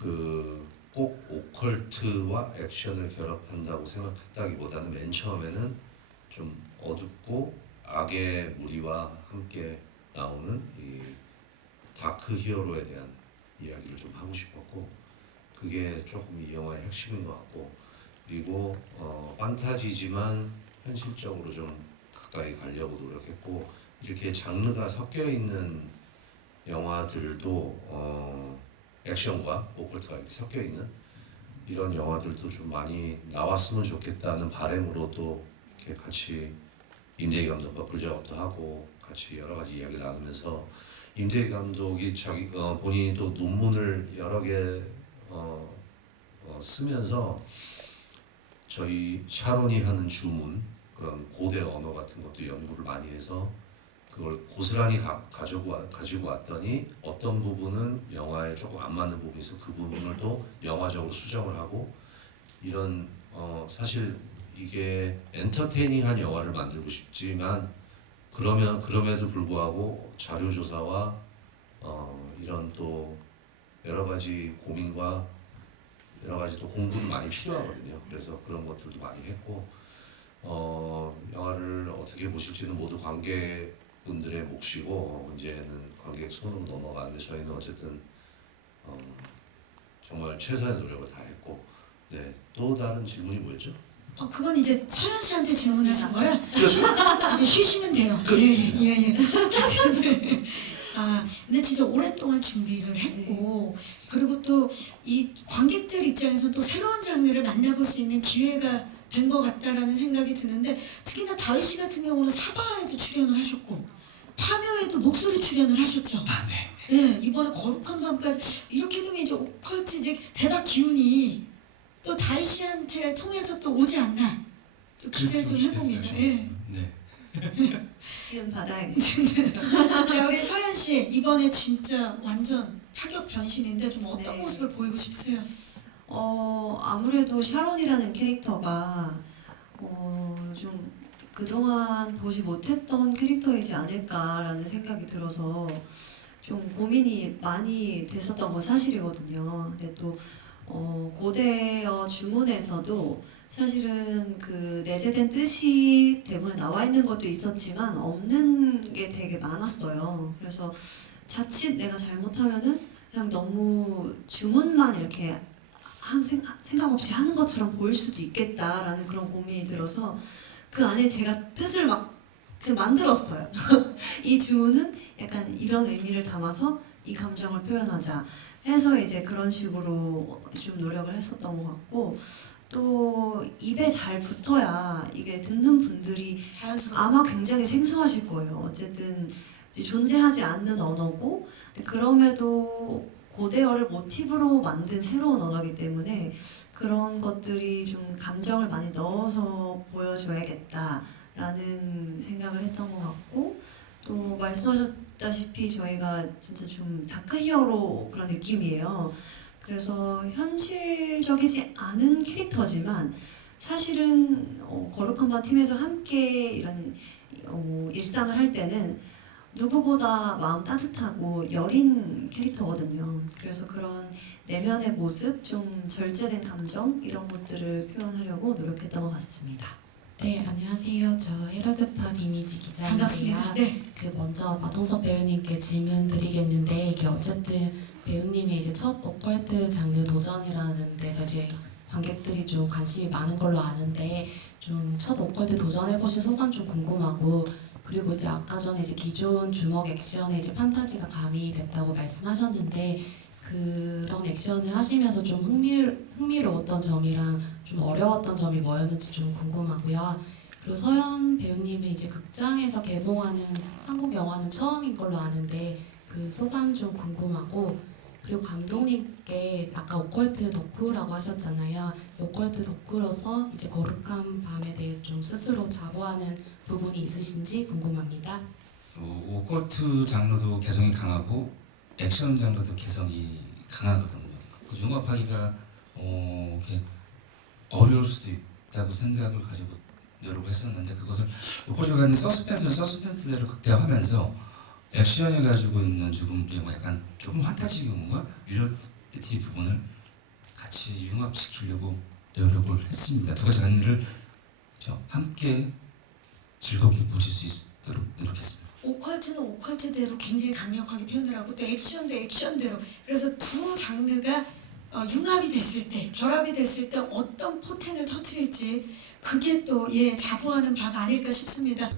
그 꼭 오컬트와 액션을 결합한다고 생각했다기보다는 맨 처음에는 좀 어둡고 악의 무리와 함께 나오는 이 다크 히어로에 대한 이야기를 좀 하고 싶었고 그게 조금 이 영화의 핵심인 것 같고 그리고 판타지지만 현실적으로 좀 가까이 가려고 노력했고 이렇게 장르가 섞여 있는 영화들도 액션과 오컬트가 이렇게 섞여 있는 이런 영화들도 좀 많이 나왔으면 좋겠다는 바람으로 또 이렇게 같이 임대희 감독과 불작업도 하고 같이 여러 가지 이야기를 나누면서 임대희 감독이 자기 본인이 또 논문을 여러 개 쓰면서 저희 샤론이 하는 주문 그런 고대 언어 같은 것도 연구를 많이 해서 그걸 고스란히 가지고 왔더니 어떤 부분은 영화에 조금 안 맞는 부분이 있어 그 부분을 또 영화적으로 수정을 하고 이런 사실 이게 엔터테이닝한 영화를 만들고 싶지만 그럼에도 불구하고 자료 조사와 이런 또 여러 가지 고민과 여러 가지 또 공부도 많이 필요하거든요. 그래서 그런 것들도 많이 했고 영화를 어떻게 보실지는 모두 관객분들의 몫이고 이제는 관객 손으로 넘어가는데 저희는 어쨌든 정말 최선의 노력을 다했고 네, 또 다른 질문이 뭐였죠? 그건 이제 서현 씨한테 질문하신 거라 그렇죠. 이제 쉬시면 돼요. 예예예. 근데 진짜 오랫동안 준비를 했고 그리고 또 이 관객들 입장에서 또 새로운 장르를 만나볼 수 있는 기회가 된 것 같다라는 생각이 드는데 특히나 다윗 씨 같은 경우는 사바에도 출연을 하셨고 파묘에도 목소리 출연을 하셨죠. 네. 예, 이번에 거룩한 밤까지 이렇게 되면 이제 오컬트 이제 대박 기운이 또 다윗 씨한테 통해서 또 오지 않나 또 기대 좀 해봅니다. 예. 네. 지금 받아야겠죠. 네, 우리 서현 씨 이번에 진짜 완전 파격 변신인데 좀 어떤 네. 모습을 보이고 싶으세요? 아무래도 샤론이라는 캐릭터가 좀 그동안 보지 못했던 캐릭터이지 않을까라는 생각이 들어서 좀 고민이 많이 됐었던 건 사실이거든요. 근데 또 고대어 주문에서도 사실은 그 내재된 뜻이 대부분 나와 있는 것도 있었지만 없는 게 되게 많았어요. 그래서 자칫 내가 잘못하면은 그냥 너무 주문만 이렇게 생각 없이 하는 것처럼 보일 수도 있겠다라는 그런 고민이 들어서 그 안에 제가 뜻을 막 만들었어요. 이 주문은 약간 이런 의미를 담아서 이 감정을 표현하자 해서 이제 그런 식으로 좀 노력을 했었던 것 같고 또 입에 잘 붙어야 이게 듣는 분들이 자연스럽게 아마 굉장히 생소하실 거예요. 어쨌든 이제 존재하지 않는 언어고 그럼에도 고대어를 모티브로 만든 새로운 언어이기 때문에 그런 것들이 좀 감정을 많이 넣어서 보여줘야겠다라는 생각을 했던 것 같고 또 말씀하셨다시피 저희가 진짜 좀 다크 히어로 그런 느낌이에요. 그래서 현실적이지 않은 캐릭터지만 사실은 거룩한 밤 팀에서 함께 이런 일상을 할 때는 누구보다 마음 따뜻하고 여린 캐릭터거든요. 그래서 그런 내면의 모습, 좀 절제된 감정 이런 것들을 표현하려고 노력했던 것 같습니다. 네, 안녕하세요. 저 헤럴드팝 이미지 기자인데요. 반갑습니다. 네. 먼저 마동석 배우님께 질문 드리겠는데 이게 어쨌든 배우님이 이제 첫 오컬트 장르 도전이라는 데서 이제 관객들이 좀 관심이 많은 걸로 아는데 좀 첫 오컬트 도전해보신 소감 좀 궁금하고 그리고 이제 아까 전에 이제 기존 주먹 액션에 이제 판타지가 가미됐다고 말씀하셨는데 그런 액션을 하시면서 좀 흥미로웠던 점이랑 좀 어려웠던 점이 뭐였는지 좀 궁금하고요. 그리고 서현 배우님이 이제 극장에서 개봉하는 한국 영화는 처음인 걸로 아는데 그 소감 좀 궁금하고 그리고 감독님께 아까 오컬트 덕후라고 하셨잖아요. 오컬트 덕후로서 이제 거룩한 밤에 대해서 좀 스스로 자부하는 부분이 있으신지 궁금합니다. 오컬트 장르도 개성이 강하고 액션 장르도 개성이 강하거든요. 그 융합하기가 이렇게 어려울 수도 있다고 생각을 가지고 노력을 했었는데 그것을 오컬트가 가진 서스펜스대로 극대화하면서 액션이 가지고 있는 조금 약간 조금 판타지 경우가 리얼리티 부분을 같이 융합시키려고 노력을 했습니다. 두 가지 장르를 함께 즐겁게 보실 수 있도록 노력했습니다. 오컬트는 오컬트대로 굉장히 강력하게 표현을 하고 또 액션도 액션대로 그래서 두 장르가 융합이 됐을 때 결합이 됐을 때 어떤 포텐을 터뜨릴지 그게 또 자부하는 바가 아닐까 싶습니다.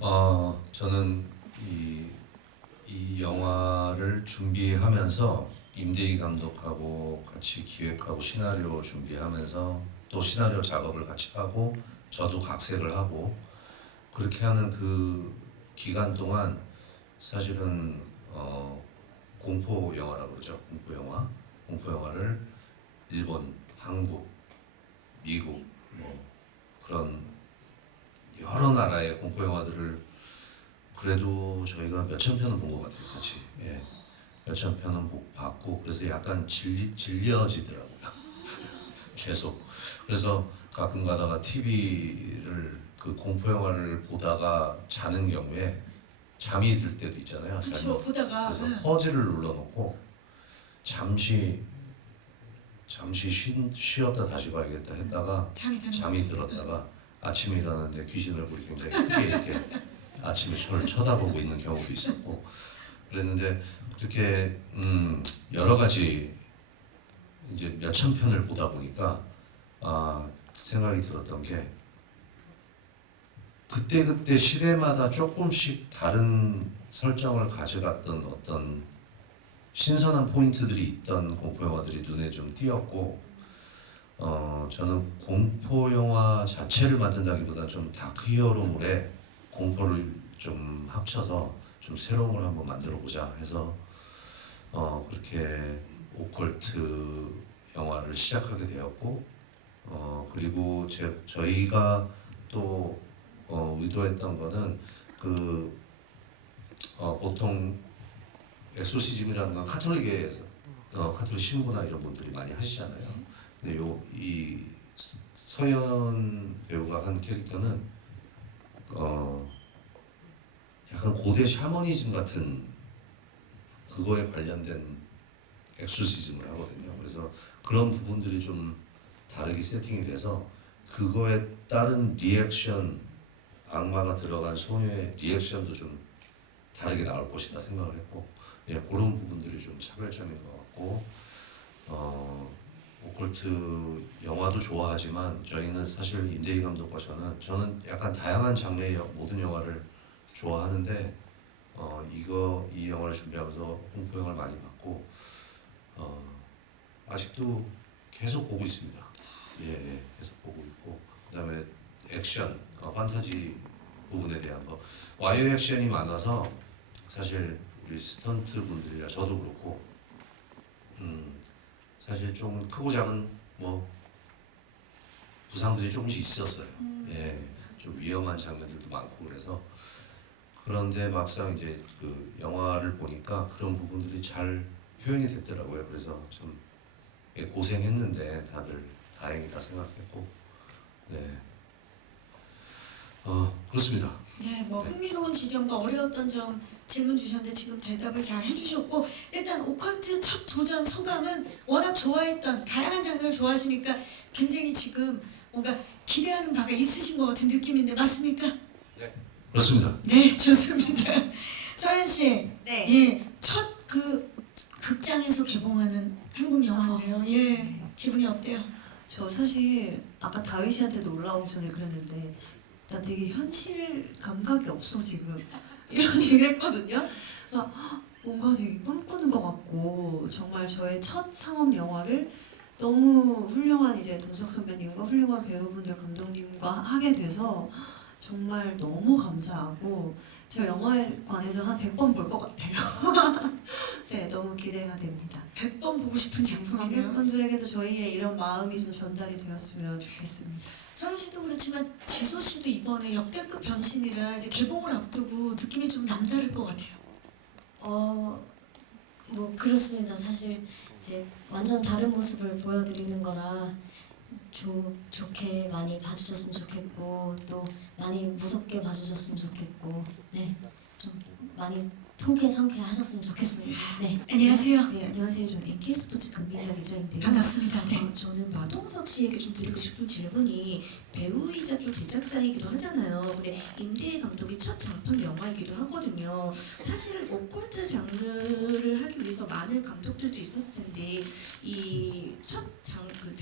저는 이 영화를 준비하면서 임대희 감독하고 같이 기획하고 시나리오 준비하면서 또 시나리오 작업을 같이 하고 저도 각색을 하고 그렇게 하는 그 기간 동안 사실은 공포 영화라고 그러죠. 공포 영화를 일본, 한국, 미국 그런 여러 나라의 공포 영화들을 그래도 저희가 몇천 편은 본 것 같아요, 같이. 예. 몇천 편은 봤고 그래서 약간 질려지더라고요. 계속. 그래서 가끔 가다가 TV를 그 공포 영화를 보다가 자는 경우에 잠이 들 때도 있잖아요. 그렇죠. 보다가 그래서 응. 퍼즐을 눌러놓고 잠시 쉬었다 다시 봐야겠다 했다가 잠이 드는 잠이 들었다가 아침에 일어났는데 귀신 얼굴이 굉장히 크게 이렇게 아침에 저를 쳐다보고 있는 경우도 있었고 그랬는데 그렇게 여러 가지 이제 몇천 편을 보다 보니까 생각이 들었던 게 그때 시대마다 조금씩 다른 설정을 가져갔던 어떤 신선한 포인트들이 있던 공포 영화들이 눈에 좀 띄었고 저는 공포 영화 자체를 만든다기보다 좀 다크 히어로물에 공포를 좀 합쳐서 좀 새로운 걸 한번 만들어 보자 해서 그렇게 오컬트 영화를 시작하게 되었고 그리고 저희가 또 의도했던 거는 보통 엑소시즘이라는 건 카톨릭에서 카톨릭 신부나 이런 분들이 많이 하시잖아요. 근데 이 서현 배우가 한 캐릭터는 약간 고대 샤머니즘 같은 그거에 관련된 엑소시즘을 하거든요. 그래서 그런 부분들이 좀 다르게 세팅이 돼서 그거에 따른 리액션, 악마가 들어간 소녀의 리액션도 좀 다르게 나올 것이다 생각을 했고 그런 부분들이 좀 차별점인 것 같고 오컬트 영화도 좋아하지만 저희는 사실 임대희 감독과 저는 약간 다양한 장르의 모든 영화를 좋아하는데 이 영화를 준비하면서 공포 영화를 많이 봤고 아직도 계속 보고 있습니다. 예, 계속 보고 있고 그다음에 액션, 판타지 부분에 대한 거 와이어 액션이 많아서 사실 우리 스턴트 분들이라 저도 그렇고 사실 좀 크고 작은 부상들이 조금씩 있었어요. 예, 좀 위험한 장면들도 많고 그래서 그런데 막상 이제 그 영화를 보니까 그런 부분들이 잘 표현이 됐더라고요. 그래서 참 고생했는데 다들 다행이다 생각했고 네. 그렇습니다. 네, 흥미로운 지점과 어려웠던 점 질문 주셨는데 지금 대답을 잘 해주셨고 일단 오컬트 첫 도전 소감은 워낙 좋아했던 다양한 장르를 좋아하시니까 굉장히 지금 뭔가 기대하는 바가 있으신 것 같은 느낌인데 맞습니까? 그렇습니다. 네, 좋습니다. 서현 씨, 네. 예, 첫 그 극장에서 개봉하는 한국 영화인데요. 예, 기분이 어때요? 저 사실 아까 다윗 씨한테도 올라오기 전에 그랬는데 나 되게 현실 감각이 없어 지금 이런 얘기를 했거든요. 뭔가 되게 꿈꾸는 것 같고 정말 저의 첫 상업 영화를 너무 훌륭한 이제 동석 선배님과 훌륭한 배우분들 감독님과 하게 돼서 정말 너무 감사하고 저 영화관에서 한 100번 볼 것 같아요. 네, 너무 기대가 됩니다. 100번 보고 싶은 작품이네요. 관객분들에게도 저희의 이런 마음이 좀 전달이 되었으면 좋겠습니다. 서현 씨도 그렇지만 지소 씨도 이번에 역대급 변신이라 이제 개봉을 앞두고 느낌이 좀 남다를 것 같아요. 그렇습니다. 사실 이제 완전 다른 모습을 보여드리는 거라 좋게 많이 봐주셨으면 좋겠고 또 많이 무섭게 봐주셨으면 좋겠고 네, 좀 많이 통쾌 하셨으면 좋겠습니다. 네. 안녕하세요. 네, 안녕하세요. 저는 NK스포츠 강민아 기자인데요. 반갑습니다. 네. 저는 마동석 씨에게 좀 드리고 싶은 질문이 배우이자 좀 제작사이기도 하잖아요. 근데 임대희 감독이 첫 장편 영화이기도 하거든요. 사실 오컬트 장르를 하기 위해서 많은 감독들도 있었을 텐데 이 첫 장편을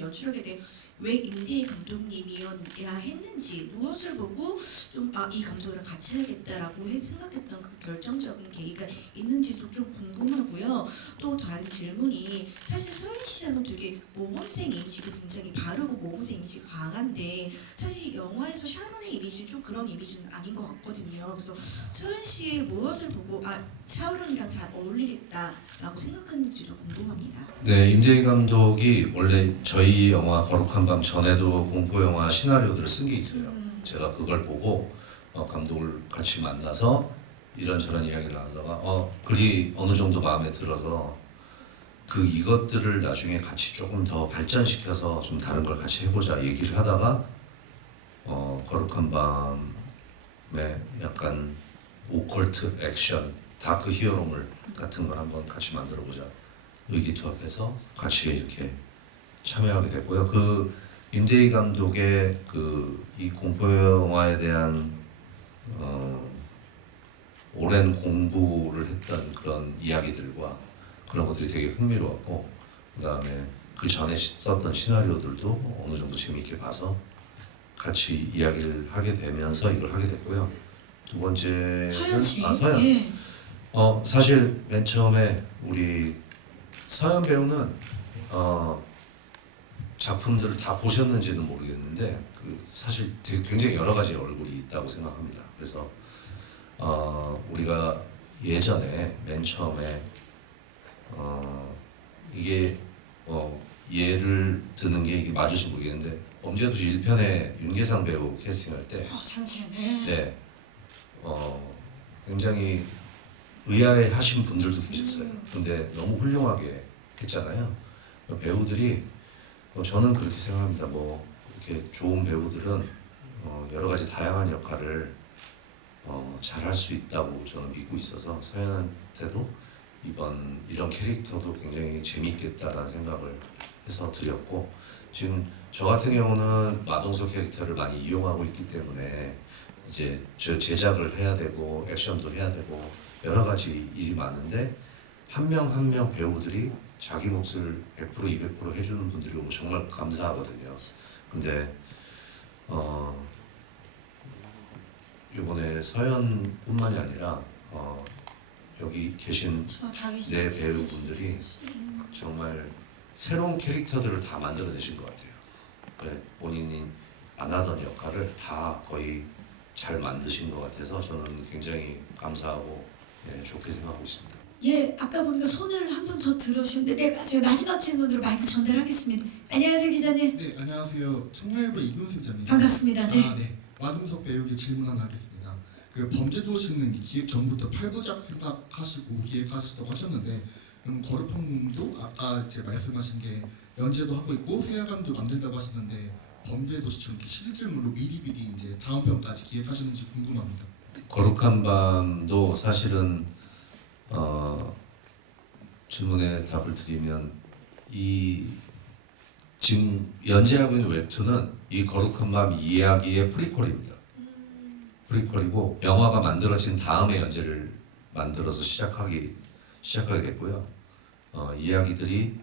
연출하게 된 왜 임대희 감독님이어야 했는지 무엇을 보고 좀 이 감독이랑 같이 해야겠다라고 생각했던 그 결정적인 계기가 있는지도 좀 궁금하고요. 또 다른 질문이 사실 서현 씨는 되게 모범생 이미지가 굉장히 바르고 모범생 이미지가 강한데 사실 영화에서 샤론의 이미지는 좀 그런 이미지는 아닌 것 같거든요. 그래서 서현 씨의 무엇을 보고 샤론이랑 잘 어울리겠다라고 생각했는지도 궁금합니다. 네, 임재희 감독이 원래 저희 영화 거룩한 밤 전에도 공포 영화 시나리오들을 쓴 게 있어요. 제가 그걸 보고 감독을 같이 만나서 이런저런 이야기를 나누다가 글이 어느 정도 마음에 들어서 이것들을 나중에 같이 조금 더 발전시켜서 좀 다른 걸 같이 해보자 얘기를 하다가 거룩한 밤에 약간 오컬트 액션 다크 히어로물 같은 걸 한번 같이 만들어보자 의기투합해서 같이 이렇게 참여하게 됐고요. 임대희 감독의 이 공포 영화에 대한 오랜 공부를 했던 그런 이야기들과 그런 것들이 되게 흥미로웠고, 그 다음에 그 전에 썼던 시나리오들도 어느 정도 재미있게 봐서 같이 이야기를 하게 되면서 이걸 하게 됐고요. 두 번째는 서연 씨. 서연. 예. 사실 맨 처음에 우리 서연 배우는 작품들을 다 보셨는지는 모르겠는데 사실 되게 굉장히 여러 가지 얼굴이 있다고 생각합니다. 그래서 우리가 예전에 맨 처음에 이게 예를 드는 게 이게 맞을지 모르겠는데 범죄도시 1편에 윤계상 배우 캐스팅할 때 장첸. 네, 굉장히 의아해하신 분들도 계셨어요. 근데 너무 훌륭하게 했잖아요. 배우들이 저는 그렇게 생각합니다. 이렇게 좋은 배우들은 여러 가지 다양한 역할을 잘 할 수 있다고 저는 믿고 있어서 서연한테도 이번 이런 캐릭터도 굉장히 재밌겠다라는 생각을 해서 드렸고, 지금 저 같은 경우는 마동석 캐릭터를 많이 이용하고 있기 때문에 이제 저 제작을 해야 되고 액션도 해야 되고 여러 가지 일이 많은데 한 명 한 명 배우들이 자기 몫을 100% 200% 해주는 분들이 오면 정말 감사하거든요. 근데 이번에 서연뿐만이 아니라 여기 계신 네 배우분들이 정말 새로운 캐릭터들을 다 만들어내신 것 같아요. 본인이 안 하던 역할을 다 거의 잘 만드신 것 같아서 저는 굉장히 감사하고 좋게 생각하고 있습니다. 예, 아까 보니까 손을 한 분 더 들어주셨는데, 네, 맞아요. 마지막 질문으로 마이크 전달하겠습니다. 안녕하세요, 기자님. 네, 안녕하세요. 청라일보 이근수 기자입니다. 반갑습니다. 네. 네. 마동석 배우에게 질문 하나 하겠습니다. 범죄도시는 기획 전부터 8부작 생각하시고 기획하셨다고 하셨는데, 그럼 거룩한밤도 아까 이제 말씀하신 게 연재도 하고 있고 세계관도 만든다고 하셨는데 범죄도시처럼 이렇게 실질물로 미리미리 이제 다음 편까지 기획하셨는지 궁금합니다. 거룩한 밤도 사실은 질문에 답을 드리면 지금 연재하고 있는 웹툰은 이 거룩한 밤 이야기의 프리퀄입니다. 프리퀄이고 영화가 만들어진 다음에 연재를 만들어서 시작하게 됐고요. 이야기들이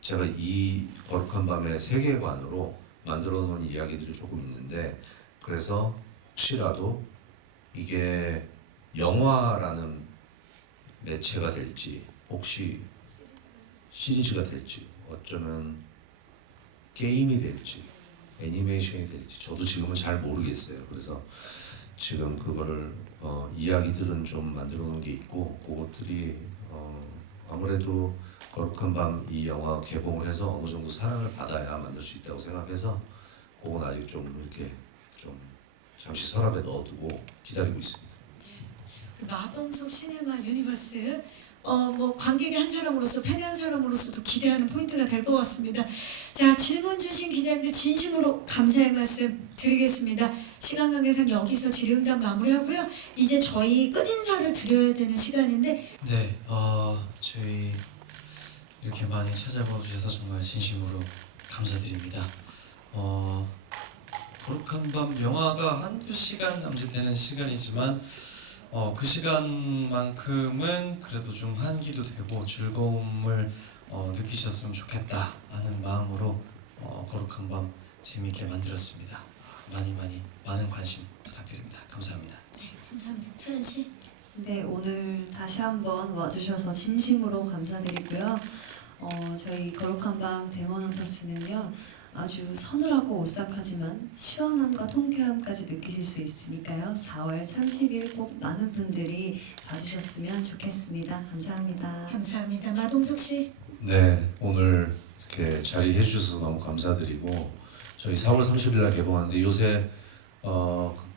제가 이 거룩한 밤의 세계관으로 만들어 놓은 이야기들이 조금 있는데, 그래서 혹시라도 이게 영화라는 매체가 될지, 혹시 시리즈가 될지, 어쩌면 게임이 될지, 애니메이션이 될지 저도 지금은 잘 모르겠어요. 그래서 지금 그거를 이야기들은 좀 만들어 놓은 게 있고, 그것들이 아무래도 거룩한 밤 이 영화 개봉을 해서 어느 정도 사랑을 받아야 만들 수 있다고 생각해서 그건 아직 좀 이렇게 좀 잠시 서랍에 넣어두고 기다리고 있습니다. 마동석 시네마 유니버스 관객의 한 사람으로서 팬의 한 사람으로서도 기대하는 포인트가 될 것 같습니다. 자, 질문 주신 기자님들 진심으로 감사의 말씀 드리겠습니다. 시간 관계상 여기서 질의응답 마무리하고요. 이제 저희 끝인사를 드려야 되는 시간인데, 네, 저희 이렇게 많이 찾아봐 주셔서 정말 진심으로 감사드립니다. 거룩한 밤 영화가 한두 시간 남짓되는 시간이지만 그 시간만큼은 그래도 좀 환기도 되고 즐거움을 느끼셨으면 좋겠다 하는 마음으로 거룩한 밤 재미있게 만들었습니다. 많은 관심 부탁드립니다. 감사합니다. 네, 감사합니다. 서연 씨. 네, 오늘 다시 한번 와주셔서 진심으로 감사드리고요. 저희 거룩한 밤 데몬헌터스는요, 아주 서늘하고 오싹하지만 시원함과 통쾌함까지 느끼실 수 있으니까요. 4월 30일 꼭 많은 분들이 봐주셨으면 좋겠습니다. 감사합니다. 감사합니다. 마동석 씨. 네, 오늘 이렇게 자리해 주셔서 너무 감사드리고, 저희 4월 30일 날 개봉하는데 요새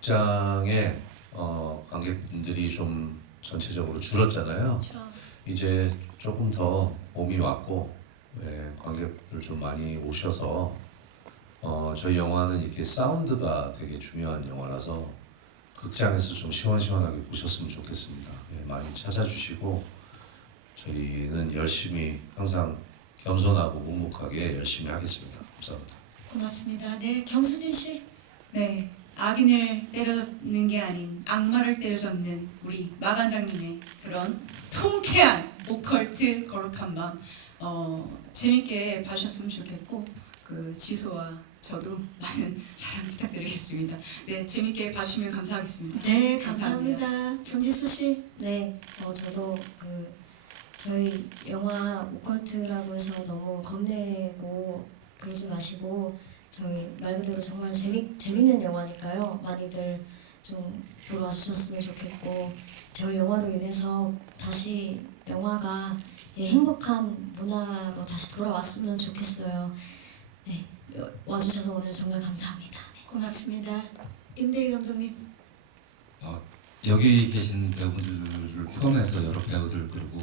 극장에 관객분들이 좀 전체적으로 줄었잖아요. 그렇죠. 이제 조금 더 봄이 왔고 관객들 좀 많이 오셔서 저희 영화는 이렇게 사운드가 되게 중요한 영화라서 극장에서 좀 시원시원하게 보셨으면 좋겠습니다. 많이 찾아주시고 저희는 열심히 항상 겸손하고 묵묵하게 열심히 하겠습니다. 감사합니다. 고맙습니다. 네, 경수진 씨. 네, 악인을 때려잡는 게 아닌 악마를 때려잡는 우리 마관장님의 그런 통쾌한 오컬트 거룩한 밤 재밌게 봐주셨으면 좋겠고 그 지소와 저도 많은 사랑 부탁드리겠습니다. 네, 재밌게 봐주시면 감사하겠습니다. 네, 감사합니다. 정지수 씨. 네, 저도 저희 영화 오컬트라고 해서 너무 겁내고 그러지 마시고 저희 말 그대로 정말 재밌는 영화니까요. 많이들 좀 보러 와주셨으면 좋겠고 저희 영화로 인해서 다시 영화가 행복한 문화로 다시 돌아왔으면 좋겠어요. 네, 와주셔서 오늘 정말 감사합니다. 네. 고맙습니다. 임대희 감독님. 여기 계신 배우들을 포함해서 여러 배우들 그리고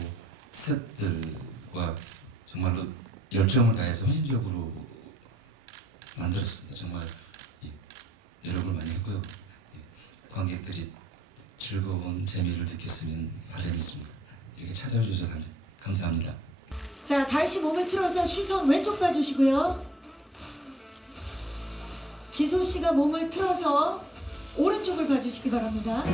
스태프들과 정말로 열정을 다해서 헌신적으로 만들었습니다. 정말 노력을 많이 했고요. 관객들이 즐거운 재미를 느꼈으면 바람이 있습니다. 이렇게 찾아주셔서 감사합니다. 자, 다시 몸을 틀어서 시선 왼쪽 봐주시고요. 지소 씨가 몸을 틀어서 오른쪽을 봐주시기 바랍니다.